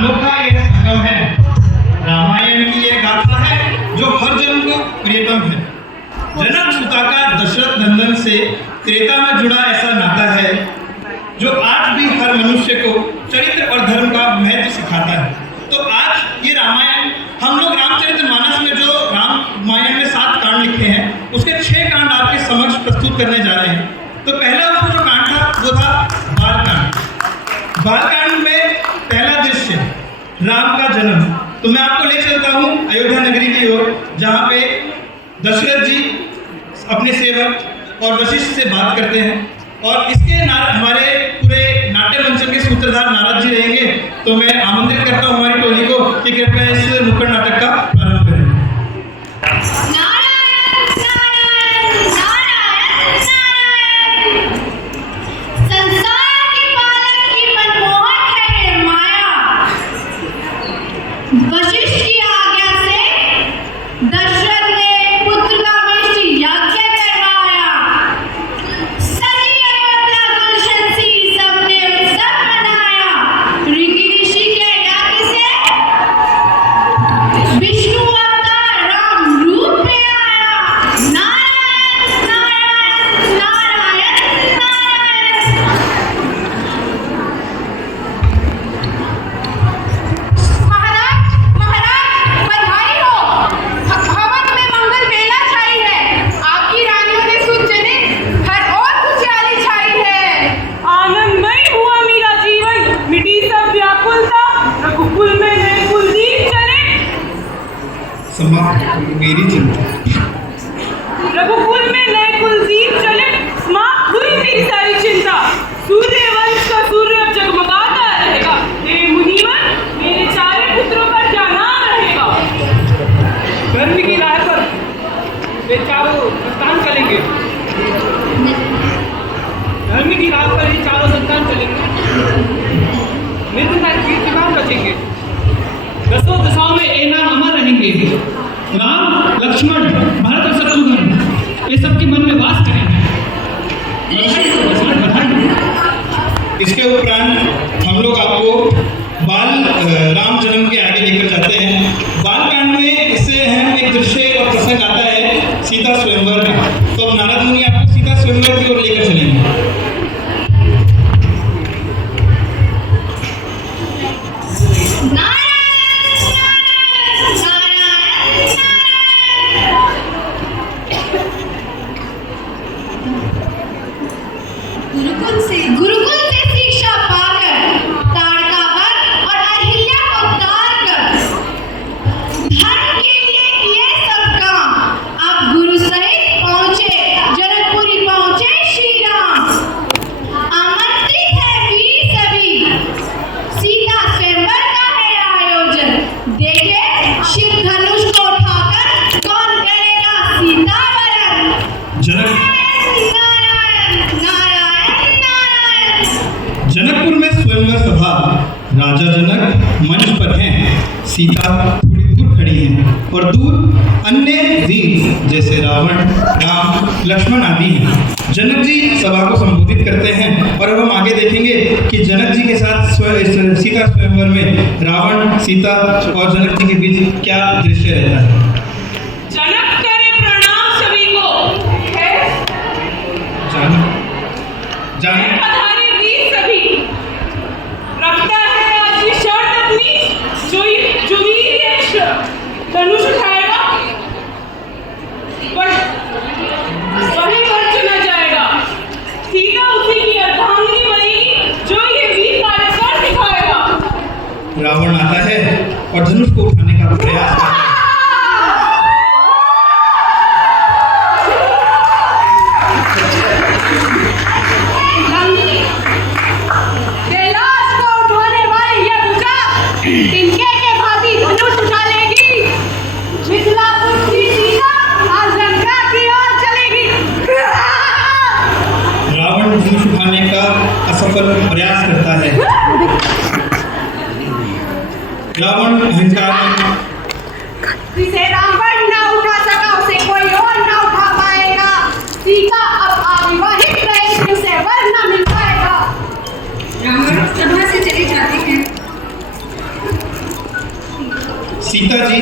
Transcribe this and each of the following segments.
अनोखा यह संगम है। रामायण की यह गाथा है जो हर जन को प्रियतम है। जनक सुता का दशरथ नंदन से त्रेता में जुड़ा ऐसा नाता है जो आज भी हर मनुष्य को चरित्र और धर्म का महत्व सिखाता है। तो आज ये रामायण हम लोग रामचरितमानस में जो रामायण में 7 कांड लिखे हैं उसके 6 कांड आपके समक्ष प्रस्तुत करने जा रहे हैं। तो पहला उसमें जो कांड था वो था बालकांड। बालकांड में पहला दृश्य राम का जन्म। तो मैं आपको ले चलता हूँ अयोध्या नगरी की ओर, जहाँ पे दशरथ जी अपने सेवक और वशिष्ठ से बात करते हैं और इसके हमारे पूरे नाट्य मंचन के सूत्रधार नारद जी रहेंगे। तो मैं आमंत्रित करता हूँ हमारी टोली को कि कृपया इस नुक्कड़ नाटक का प्रारंभ करें। मेरी चिंता रघुकुल में नए कुलदीप चले, समाप्त हुई मेरी सारी चिंता। सूर्यवंश का सूर्य अब जगमगाता रहेगा। हे मुनिवर, मेरे चारे पुत्रों पर क्या नाम रहेगा? धर्म की राह पर वे चारों संतान चलेंगे। धर्म की राह पर ये चारों संतान चलेंगे। नित्य कीर्तिमान रचेंगे। दसों दिशाओं में ये नाम अमर रहेंगे। राम, लक्ष्मण, भरत और शत्रुघ्न ये सबके मन में वास करेंगे। इसके उपरांत हम लोग आपको राम जन्म के आगे लेकर जाते हैं। बालकांड में इससे अहम एक दृश्य और प्रसंग आता है सीता स्वयंवर का। तो अब नारद मुनि आपको सीता स्वयंवर की ओर लेकर चलेंगे। गुरुकुल से शिक्षा पाकर ताड़का वध और अहिल्या को तार कर धर्म के लिए किए सब काम। अब गुरु सहित पहुंचे जनकपुरी, पहुंचे श्री राम। आमंत्रित है वीर सभी, सीता स्वयंवर का है आयोजन। देखे शिव धनुष को उठाकर कौन करेगा सीता वरण। जनकपुर में स्वयंवर सभा। राजा जनक मंच पर हैं, सीता थोड़ी दूर खड़ी हैं और दूर अन्य वीर जैसे रावण, राम, लक्ष्मण आदि हैं। जनक जी सभा को संबोधित करते हैं और अब हम आगे देखेंगे कि जनक जी के साथ सीता स्वयंवर में रावण, सीता और जनक जी के बीच क्या दृश्य रहता है। जनक करे प्रणाम सभी को। जान धनुष उठाएगा वही वर चुना जाएगा। सीता उसी की अर्धांगिनी बनेगी जो ये वीर कार्य कर दिखाएगा। रावण आता है और धनुष को उठाने का प्रयास करता है। कैलाश को उठाने वाली ये भुजा तिनके के भांति धनुष उठा लेगी। मिथिलापुर की सीता आज लंका की ओर चलेगी। रावण धनुष उठाने का असफल प्रयास करता है। रावण अहंकार जिसे रावण न उठा सका उसे कोई और न उठा पाएगा। सीता अब अविवाहित रहेगी, उसे वर न मिल पाएगा। रावण सभा से चले जाते हैं। सीता जी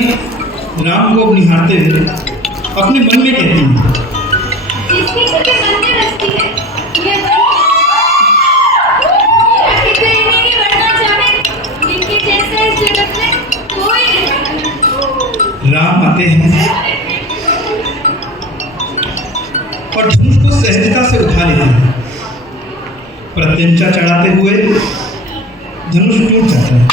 राम को निहारते हुए अपने मन में कहती हैं, जिस किसी के मन में बसती है ये नहीं बढ़ना चाहे, इनके जैसे इस जगत में कोई नहीं। राम आते हैं और धनुष को सहजता से उठा लेते हैं। प्रत्यंचा चढ़ाते हुए धनुष टूट जाता है।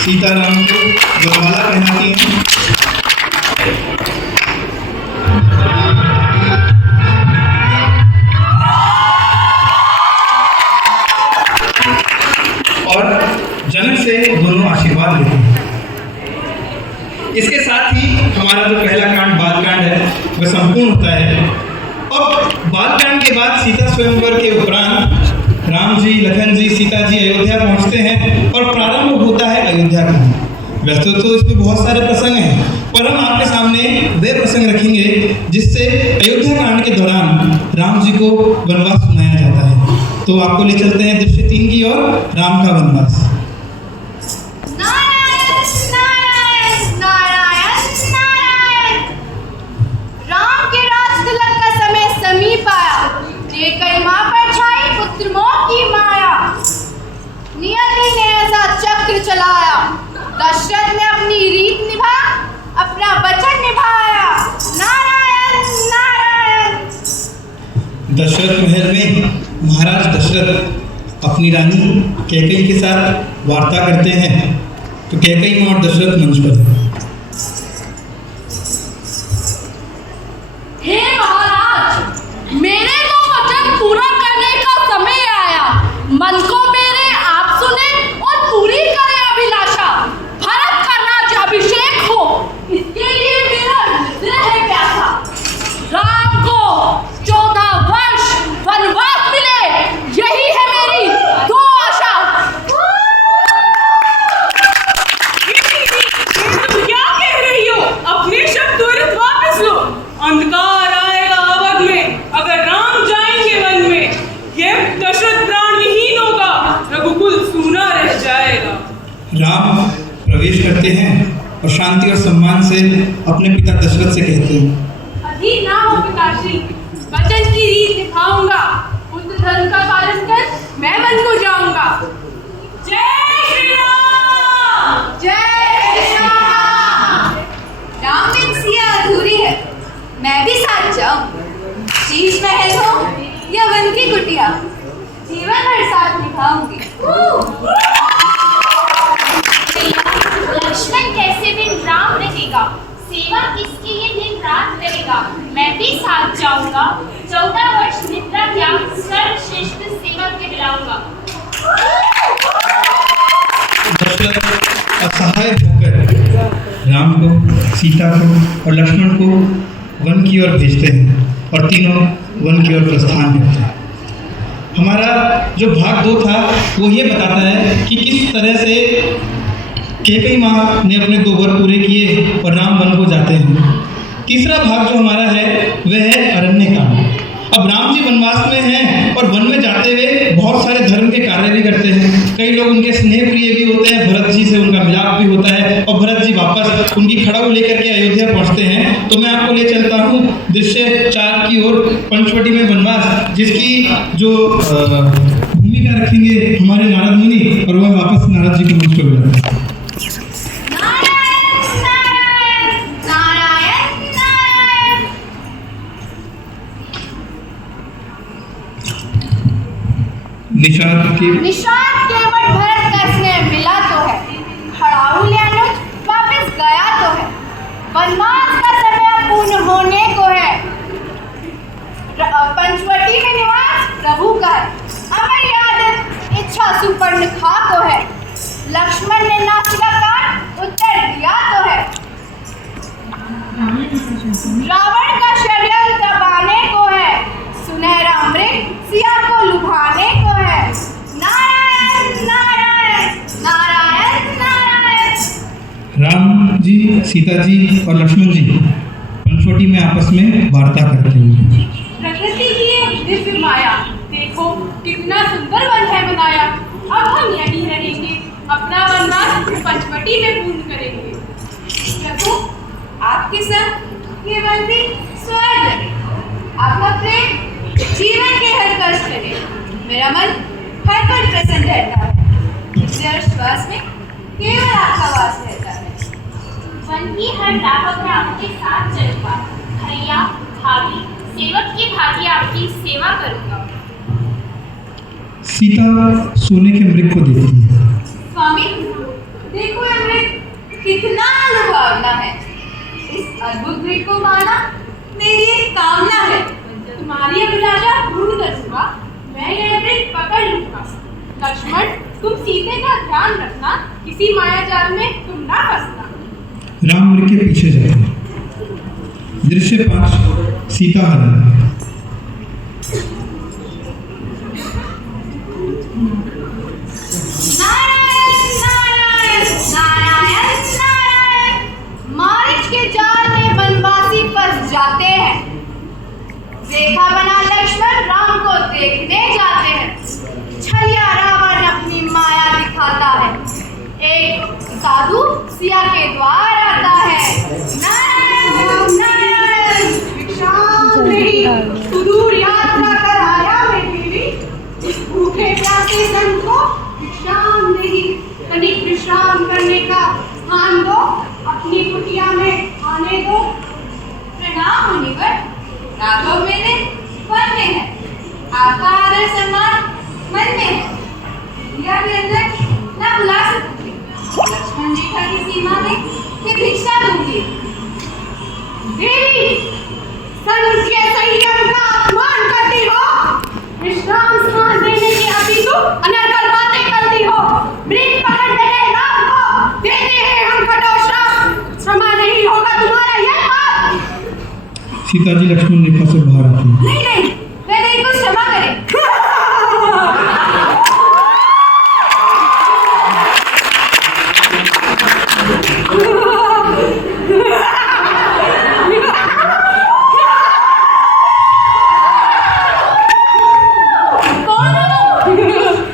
सीता राम को वरमाला पहनाती हैं। और जनक से दोनों आशीर्वाद लेते हैं। इसके साथ ही हमारा जो पहला कांड बालकांड है वह संपूर्ण होता है। अब बालकांड के बाद सीता स्वयंवर के उपरांत राम जी, लखन जी, सीता जी अयोध्या पहुंचते हैं और प्रारंभ होता है अयोध्या कांड। वैसे तो इसमें बहुत सारे प्रसंग हैं, पर हम आपके सामने वे प्रसंग रखेंगे जिससे अयोध्या कांड के दौरान राम जी को वनवास सुनाया जाता है। तो आपको ले चलते हैं दृश्य 3 की ओर, राम का वनवास। नारायण नारायण नारायण नारायण। राम के राज तिलक का समय समीप आया। कैकई मां पर छाई पुत्र मोह की माया। नियति ने ऐसा चक्र चलाया, दशरथ ने अपनी रीत निभा, अपना वचन निभाया। नारायण नारायण। दशरथ महल में महाराज दशरथ अपनी रानी कैकई के साथ वार्ता करते हैं। तो कैकई मां और दशरथ मंच पर हैं। हे महाराज, मेरे तो वचन पूरा करने का समय आया। मन को मेरे आप सुने और पूरी करें अभिलाषा। भरत का राज अभिषेक हो, इसके लिए मेरा हृदय है प्यासा। राम को 14 वर्ष वनवास मिले, यही है मेरी दो आशा। तुम क्या कह रही हो? अपने शब्द त्वरित वापस लो। अंधकार आएगा अवध में अगर राम जाएंगे वन में। ये दशरथ प्राण विहीन होगा, रघुकुल सूना रह जाएगा। राम प्रवेश करते हैं और शांति और सम्मान से अपने पिता दशरथ से कहते हैं, अधीर ना हो पिताश्री, वचन की रीत निभाऊंगा। पुत्र धर्म का पालन कर मैं वन को जाऊंगा। जय श्री राम। जय श्री राम। राम बिन सिया अधूरी है, मैं भी साथ जाऊं। शीश महल हो या वन की कुटिया, जीवन भर साथ निभाऊंगी। लक्ष्मण कैसे दिन राम रहेगा, सेवा किसकी ये दिन रात रहेगा। मैं भी साथ जाऊंगा, 14 वर्ष निद्रा त्याग सर्वश्रेष्ठ सेवा के दिलाऊंगा। दशरथ असहाय होकर राम को, सीता को और लक्ष्मण को वन की ओर भेजते हैं और तीनों वन की ओर प्रस्थान करते हैं। हमारा जो भाग 2 था वो ये बताता है कि किस तरह से कैकई माँ ने अपने 2 वर पूरे किए और राम वन को जाते हैं। तीसरा भाग जो हमारा है वह है अरण्य कांड। अब राम जी वनवास में हैं और वन में जाते हुए बहुत सारे धर्म के कार्य भी करते हैं। कई लोग उनके स्नेह प्रिय भी होते हैं, भरत जी से उनका मिलाप भी होता है और भरत जी वापस उनकी खड़ाऊ लेकर के अयोध्या पहुंचते हैं। तो मैं आपको ले चलता हूँ दृश्य 4 की ओर, पंचवटी में वनवास, जिसकी जो भूमिका रखेंगे हमारे नारद मुनि और वह वापस नारद जी को मुझको बुलाते हैं। निषाद केवट भरत का स्नेह मिला तो है, खड़ाऊ ले अनुज वापस गया तो है। वनवास का समय पूर्ण होने को है, पंचवटी में निवास प्रभु का है। अमर याद इच्छा सुपर्णखा को है, लक्ष्मण ने नासिका काट उत्तर दिया तो है। रावण का षड्यंत्र दबाने को है, सुनहरा मृग सिया को लुभाने राम जी, सीता जी और लक्ष्मण जी पंचवटी में आपस में वार्ता करते हुए। प्रकृति की ये दिव्य माया, देखो कितना सुंदर वन है बनाया। अब हम यहीं रहेंगे, अपना वनवास पंचवटी में पूर्ण करेंगे। प्रभु, आपके संग ये वन भी स्वर्ग लगे, आपका प्रेम जीवन के हर कष्ट लगे। मेरा मन हर पल प्रसन्न रहता है, इसलिए श्वास में केवल आपका वास रहता है। वन भी हर राह में आपके साथ चलूंगा, भैया भाभी सेवक की भागी आपकी सेवा करूंगा। सीता सोने के मृग को देखती है। स्वामी, देखो ये मृग कितना लुभावना है। इस अद्भुत मृग को पाना मेरी एक कामना है। तुम्हारी अभिलाषा पूर्ण करूंगा, मैं यह मृग पकड़ लूंगा। लक्ष्मण, तुम सीते का ध्यान रखना, किसी मायाजाल में तुम ना फंसना। राम मृग के पीछे जाते हैं। दृश्य 5 सीता हरण। नारायण नारायण नारायण नारायण। मारिच के जाल में वनवासी फंस जाते हैं। रेखा बना लक्ष्मण राम को देखने जाते हैं। छलिया रावण अपनी माया दिखाता है। एक साधु सिया के द्वार आता है। नारायण नारायण। विश्राम नहीं, सुदूर यात्रा कर आया मैं देवी। इस भूखे प्यासे सन को विश्राम नहीं, तनिक विश्राम करने का स्थान दो, अपनी कुटिया में आने दो। प्रणाम मुनिवर, राघव मेरे वन में है, आपका आदर सम्मान मन में है। यह भी अंदर न बुला सकते। लक्ष्मण रेखा की सीमा में ये भिक्षा दूंगी। देवी, सन के संयम का अपमान करती हो, विश्राम स्थान देने की अपितु अनर्गल बातें करती हो। मृग पकड़ने गए राम को देते हैं हम कठोर श्राप, क्षमा नहीं होगा तुम्हारा यह पाप। सीता जी लक्ष्मण रेखा से बाहर आती है। नहीं नहीं, मैं नहीं कुछ क्षमा करें।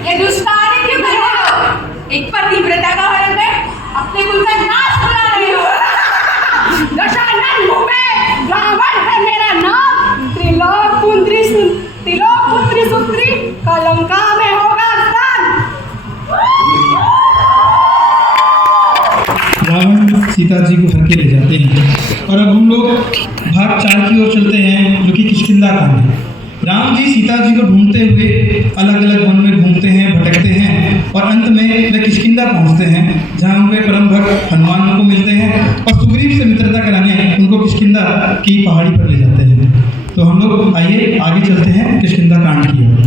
ये दुष्टाने क्यों कर रहे हो? एक पतिव्रता का हरण में अपने कुल का नाश करा रहे हो। दशानन मुंह में रावण है मेरा नाम। त्रिलोक पुत्री सुत्री का लंका में होगा स्थान। रावण सीता जी को हर के ले जाते हैं और अब हम लोग भाग 4 की ओर चलते हैं, जो कि किष्किंधा कांड है। राम जी सीता जी को ढूंढते हुए अलग अलग वन में घूमते हैं, भटकते हैं और अंत में वे किष्किंधा पहुंचते हैं, जहां उनके परम भक्त हनुमान को मिलते हैं और सुग्रीव से मित्रता कराने उनको किष्किंधा की पहाड़ी पर ले जाते हैं। तो हम लोग आइए आगे चलते हैं किष्किंधा कांड की ओर।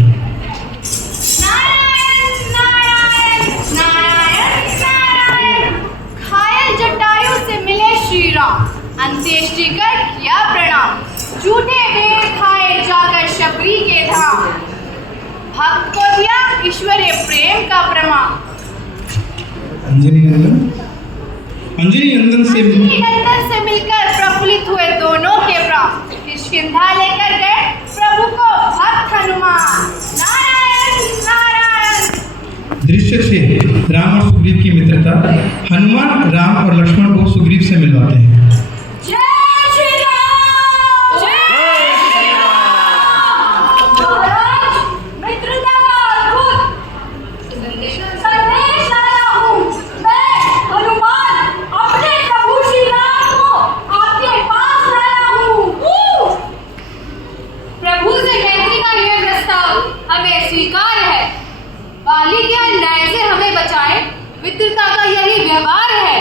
नारायण नारायण नारायण नारायण। घायल जटायु से मिले श्री राम, अंत्येष्टि कर किया प्रणाम। झूठे वेद खाए जाकर शबरी के धाम, भक्त को दिया ईश्वरीय प्रेम का प्रमाण। अंजनी नंदन से मिलकर प्रफुल्लित हुए दोनों के प्राण। किष्किंधा लेकर गए प्रभु को भक्त हनुमान। नारायण नारायण। दृश्य 6 राम और सुग्रीव की मित्रता। हनुमान राम और लक्ष्मण को सुग्रीव से मिलवाते हैं। जय श्री राम। जय श्री राम। महाराज, मित्रता का अद्भुत संदेश लाया हूँ। मैं हनुमान अपने प्रभु श्री राम को आपके पास लाया हूँ। प्रभु से मैत्री का यह प्रस्ताव हमें स्वीकार है। बाली के अन्याय से हमें बचाए, मित्रता का यही व्यवहार है।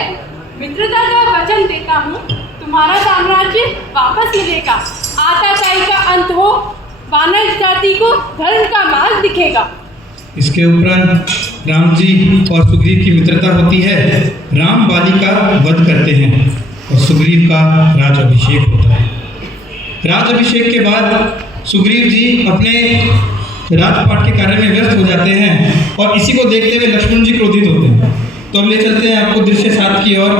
मित्रता का वचन देता हूँ, तुम्हारा साम्राज्य वापस मिलेगा, आताताई का अंत हो, वानर जाति को धर्म का मार्ग दिखेगा। इसके उपरांत राम जी और सुग्रीव की मित्रता होती है। राम बाली का वध करते हैं और सुग्रीव का राजाभिषेक होता है। राजाभिषेक के बाद सुग्रीव जी अपने राजपाट के कार्य में व्यस्त हो जाते हैं और इसी को देखते हुए लक्ष्मण जी क्रोधित होते हैं। तो हम ले चलते हैं आपको दृश्य 7 की ओर।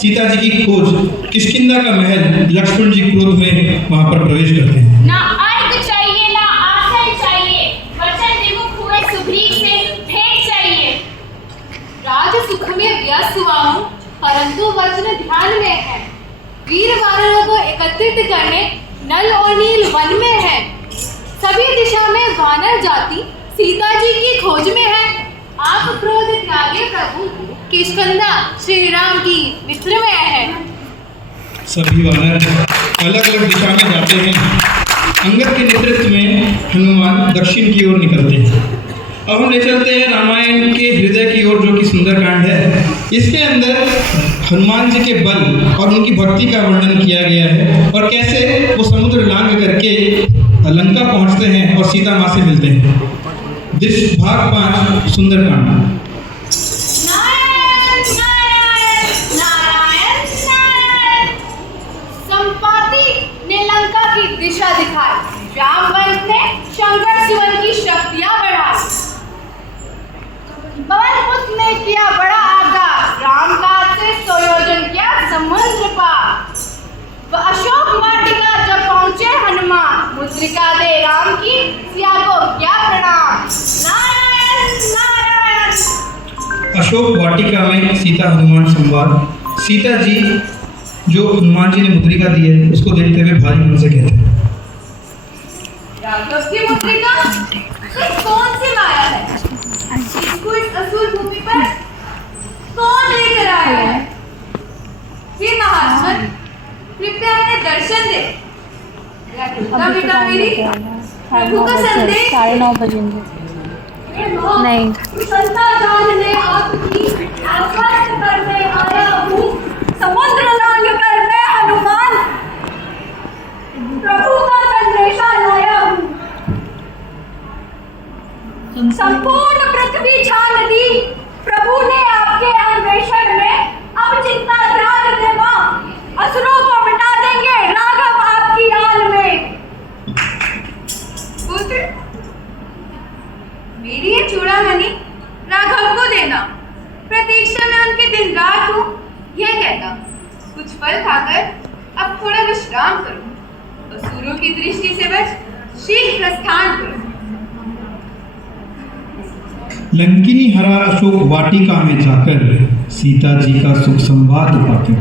सीता जी की खोज, किष्किंधा का महल, लक्ष्मण जी क्रोध में वहां पर प्रवेश करते हैं। ना अर्घ चाहिए ना आसन चाहिए, वचन विमुख हुए सुग्रीव से भेंट चाहिए। राज सुख में व्यस्त हुआ हूँ, परंतु वचन ध्यान में है। वीर वानरों को एकत्रित करने नल और नील वन में है। सभी दिशा में वानर जाति सीता जी की खोज में है। आप क्रोध त्यागे प्रभु, किष्किंधा श्री राम की मित्र में है। सभी वानर अलग अलग दिशा में जाते हैं। अंगद के नेतृत्व में हनुमान दक्षिण की ओर निकलते हैं। अब हम ले चलते हैं रामायण के हृदय की ओर, जो कि सुंदरकांड है। इसके अंदर हनुमान जी के बल और उनकी भक्ति का वर्णन किया गया है, और कैसे वो समुद्र लांघ करके लंका पहुंचते हैं और सीता माँ से मिलते हैं। दृश्य भाग 5 सुंदरकांड। नारायण नारायण नारायण नारायण। संपाति ने लंका की दिशा दिखाई, रामवंत ने शंकर शिवन की शक्तियां बढ़ाई। पवनपुत्र ने किया बड़ा आगाह, राम काज से सुयोजन किया समुद्र पार। वह अशोक वाटिका जब पहुंचे हनुमान, मुद्रिका दे राम की सिया को क्या प्रणाम। नारायण नारायण। अशोक वाटिका में सीता हनुमान संवाद। सीता जी जो हनुमान जी ने मुद्रिका दी है उसको देखते हुए भारी मन से कहते हैं, राघव की मुद्रिका फिर कौन सी लाया है? इसको इस असुर भूमि पर कौन लेकर आया है? हे महात्मन, कृपया हमें दर्शन दे। दुर्गा बेटा मेरी, प्रभु का संदेश। 9:30 बजेंगे। नहीं। संता जानने आपकी आवाज करने आया हूँ, समुद्र लांघ कर मैं हनुमान प्रभु का संदेशा लाया हूँ। संपूर्ण पृथ्वी छान दी प्रभु ने आपके अन्वेषण में। अब चिंता त्याग दे मां, असुरों को मिटा देंगे राघव आपकी आल में। पुत्र, मेरी ये चूड़ामणि राघव को देना, प्रतीक्षा में उनके दिन रात हूँ यह कहता। कुछ फल खाकर अब थोड़ा विश्राम करूँ, असुरों की दृष्टि से बच शीघ्र प्रस्थान करूँ। लंकिनी हरा अशोक वाटिका में जाकर सीता जी का सुख संवाद पाकर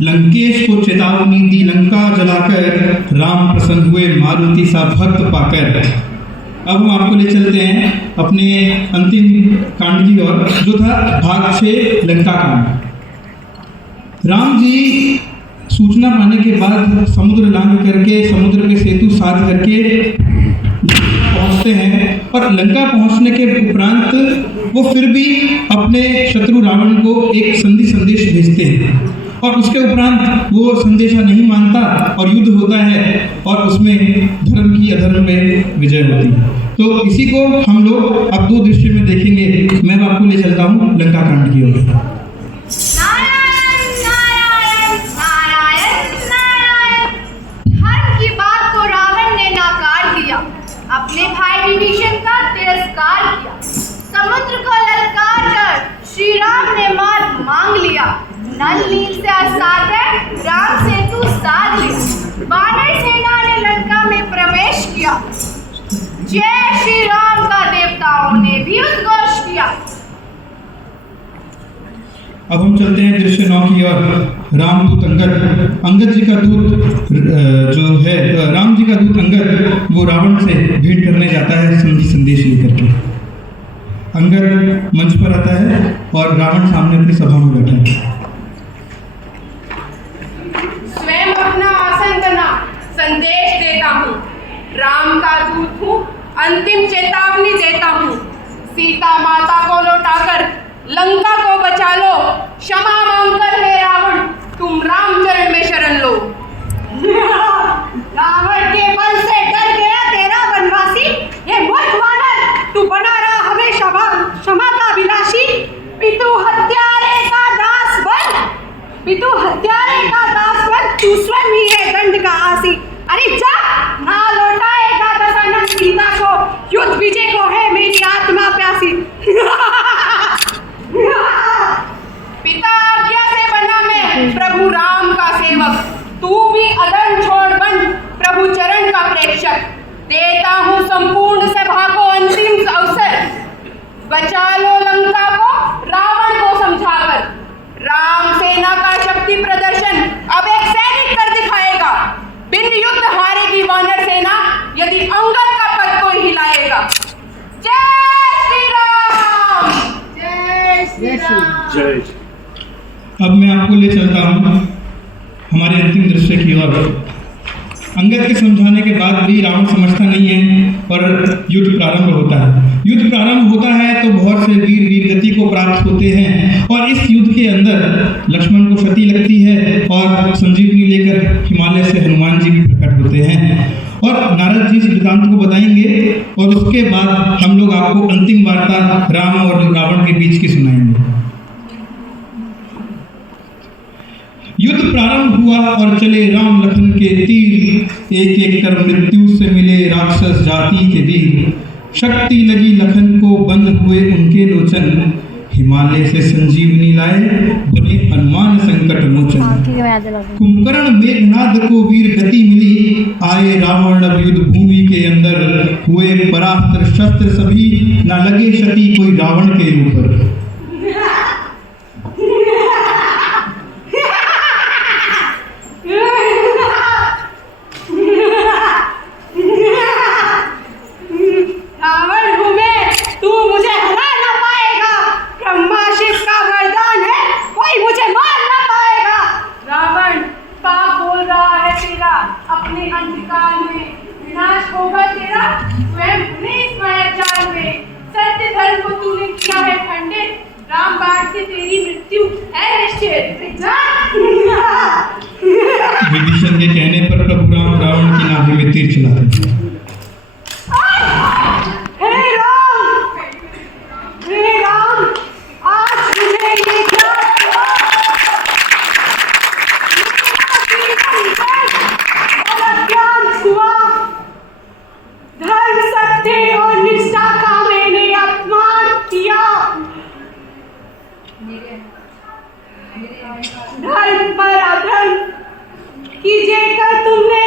लंकेश को चेतावनी दी लंका जलाकर राम प्रसन्न हुए मारुति सा भक्त पाकर। अब हम आपको ले चलते हैं अपने अंतिम कांड की ओर, जो था भाग 6 लंका कांड। राम जी सूचना पाने के बाद समुद्र लांघ करके समुद्र के सेतु साध करके पहुंचते हैं, और लंका पहुंचने के उपरांत वो फिर भी अपने शत्रु रावण को एक संदेश भेजते हैं, और उसके उपरांत वो संदेशा नहीं मानता और युद्ध होता है, और उसमें धर्म की अधर्म पे विजय होती है। तो इसी को हम लोग अब 2 दृश्य में देखेंगे। मैं आपको ले चलता हूँ लंका कांड की ओर। नारायण नारायण नारायण नारायण। धर्म की बात को रावण ने नाकार दिया, अपने भाई विभीषण का तिरस्कार किया। समुद्र को ललकार कर श्री राम ने मार्ग मांग लिया। नल नील से आसाद राम सेतु साध लिया। वानर सेना ने लंका में प्रवेश किया। जय श्री राम का देवताओं ने भी उद्घोष किया। अब हम चलते हैं दृश्य 9 की ओर। रामदूत अंगद जी का दूत जो है, राम जी का दूत अंगद वो रावण से भेंट करने जाता है संदेश लेकर के। अंगद मंच पर आता है और रावण सामने अपनी सभा में बैठा है। स्वयं अपना आसन बना संदेश देता हूँ, राम का दूत हूँ, अंतिम चेतावनी देता हूँ। सीता माता को लौटाकर लंका को बचा लो, क्षमा मांगकर हे रावण तुम राम चरण में शरण लो। रावण के बल से डर गया तेरा वनवासी, ये मूर्ख वानर तू बना रहा हमेशा क्षमा का अभिलाषी। पितु हत्यारे का दास बन, पितु हत्यारे का दास बन, तू स्वयं ही है दंड का आसी। अरे जा, ना लौटाएगा दशानन सीता को, युद्ध विजय को है मेरी आत्मा प्यासी। प्रेक्षक, देता हूँ संपूर्ण सभा को अंतिम अवसर। बचा लो लंका को रावण को समझाकर। राम सेना का शक्ति प्रदर्शन अब एक सैनिक कर दिखाएगा। बिन युद्ध हारेगी वानर सेना यदि अंगद का पद कोई हिलाएगा। जय श्री राम। जय श्री राम। अब मैं आपको ले चलता हूँ हमारे अंतिम दृश्य की ओर। अंगद के समझाने के बाद भी रावण समझता नहीं है और युद्ध प्रारंभ होता है। युद्ध प्रारंभ होता है तो बहुत से वीर गति को प्राप्त होते हैं और इस युद्ध के अंदर लक्ष्मण को क्षति लगती है और संजीवनी लेकर हिमालय से हनुमान जी भी प्रकट होते हैं और नारद जी इस वृतांत को बताएंगे और उसके बाद हम लोग आपको अंतिम वार्ता राम और रावण के बीच की सुनाएंगे। युद्ध प्रारंभ हुआ और चले राम लखन के तीर, एक एक कर मृत्यु से मिले राक्षस जाति के वीर। शक्ति लगी लखन को बंद हुए उनके लोचन, हिमालय से संजीवनी लाए बने हनुमान संकट मोचन। कुंभकर्ण मेघनाद को वीर गति मिली, आए रावण अब युद्ध भूमि के अंदर। हुए परास्त्र शस्त्र सभी, न लगे क्षति कोई रावण के ऊपर। रावण हूँ मैं, तू मुझे हरा ना पाएगा। ब्रह्मा शिव का वरदान है, कोई मुझे मार ना पाएगा। रावण पाप बोल रहा है तेरा, अपने अंधकार में विनाश होगा तेरा। स्वयं ने इस माया जाल में सत्य धर्म को तूने किया है खंडित। राम बाण से तेरी मृत्यु है निश्चित। विभीषण के कहने पर प्रभु राम रावण की नाभि में तीर चलाते हैं। हे राम, आज मुझे ये ज्ञात हुआ, ज्ञान हुआ। धर्म सत्य और निष्ठा का मैंने अपमान किया। धर्म पर अधर्म कीजिए कर तुमने